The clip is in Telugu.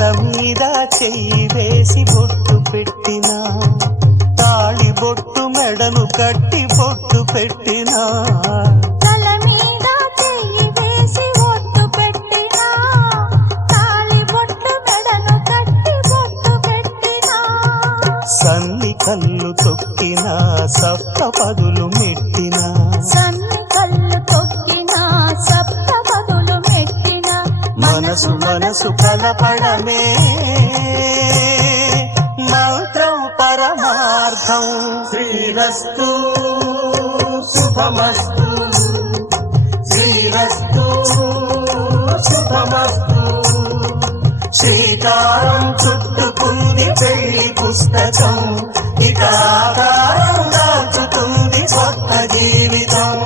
బొట్ల మీద చెయ్యి వేసి బొట్టు పెట్టినా, తాళి బొట్టు మెడను కట్టి బొట్టు పెట్టినా, తల మీద చెయ్యి వేసి బొట్టు పెట్టినా, తాళి బొట్టు మెడను కట్టి బొట్టు పెట్టినా, సన్ని కళ్ళు తొక్కినా సప్త పదులు మెట్టినా, సన్ని కళ్ళు తొక్కినా సప్త పదులు మెట్టినా, మనసు మనసు కలపడమే మంత్రం పరమార్థం. శ్రీరస్తు శుభమస్తు, శ్రీరస్తు శుభమస్తు. శ్రీకారం చుట్టుకుంది పెళ్లి పుస్తకం, ఇక ఆకారం దాచుతుంది కొత్త జీవితం.